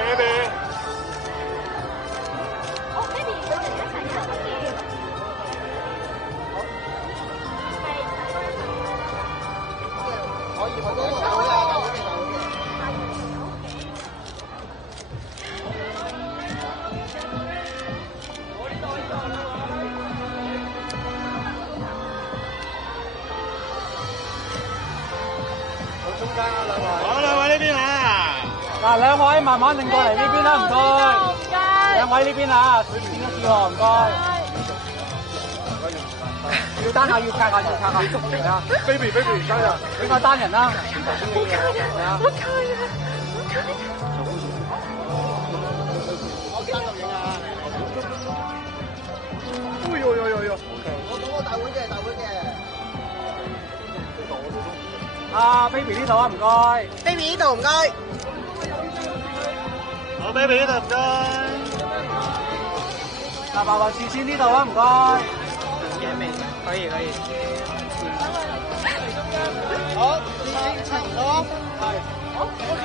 ，baby。哦，baby，佢哋一齊行嘅。可以，我都有嘅，有嘅。中間啊，兩位。好，兩位呢邊啊。嗱，兩位慢慢擰過嚟呢邊啦，唔該。唔該。兩位呢邊啊，轉一轉喎，唔該。要單下，要拆下，要拆下。係啊 ，baby，加入。俾個單人啦。好卡啊！好卡啊！我單獨影啊。喲。我講個大碗嘅，大碗嘅。啊 ，baby 呢度啊，唔該。baby 呢度唔該。好，baby 呢度唔該。嗱，白雲樹先呢度啊，唔該。嘅味，可以。好，已經差唔多。係。好，OK。